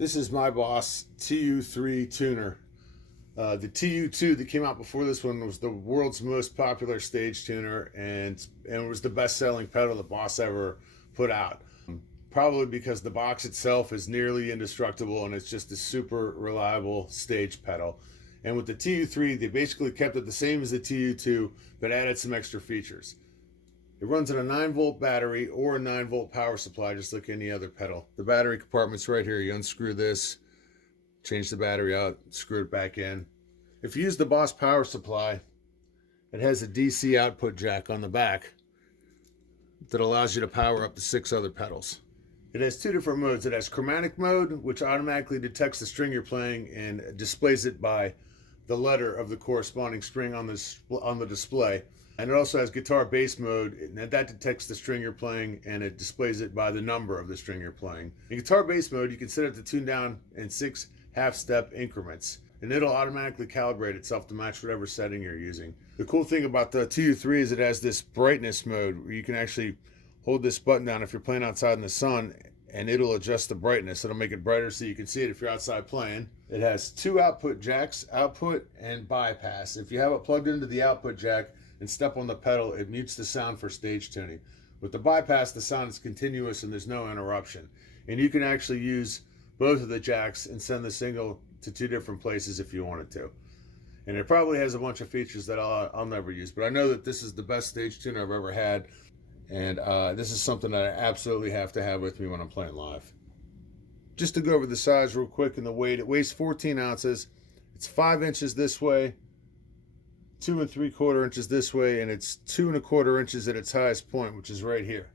This is my Boss TU3 tuner. The TU2 that came out before this one was the world's most popular stage tuner and was the best-selling pedal the Boss ever put out. Probably because the box itself is nearly indestructible and it's just a super reliable stage pedal. And with the TU3, they basically kept it the same as the TU2, but added some extra features. It runs on a 9-volt battery or a 9-volt power supply, just like any other pedal. The battery compartment's right here. You unscrew this, change the battery out, screw it back in. If you use the Boss power supply, it has a DC output jack on the back that allows you to power up to 6 other pedals. It has 2 different modes. It has Chromatic mode, which automatically detects the string you're playing and displays it by the letter of the corresponding string on the display. And it also has guitar bass mode, and that detects the string you're playing and it displays it by the number of the string you're playing. In guitar bass mode, you can set it to tune down in 6 half-step increments, and it'll automatically calibrate itself to match whatever setting you're using. The cool thing about the TU3 is it has this brightness mode where you can actually hold this button down if you're playing outside in the sun, and it'll adjust the brightness. It'll make it brighter so you can see it if you're outside playing. It has 2 output jacks, output and bypass. If you have it plugged into the output jack and step on the pedal, it mutes the sound for stage tuning. With the bypass, the sound is continuous and there's no interruption. And you can actually use both of the jacks and send the signal to 2 different places if you wanted to. And it probably has a bunch of features that I'll never use, but I know that this is the best stage tuner I've ever had, and this is something that I absolutely have to have with me when I'm playing live. Just to go over the size real quick and the weight, it weighs 14 ounces. It's 5 inches this way, 2 3/4 inches this way, and it's 2 1/4 inches at its highest point, which is right here.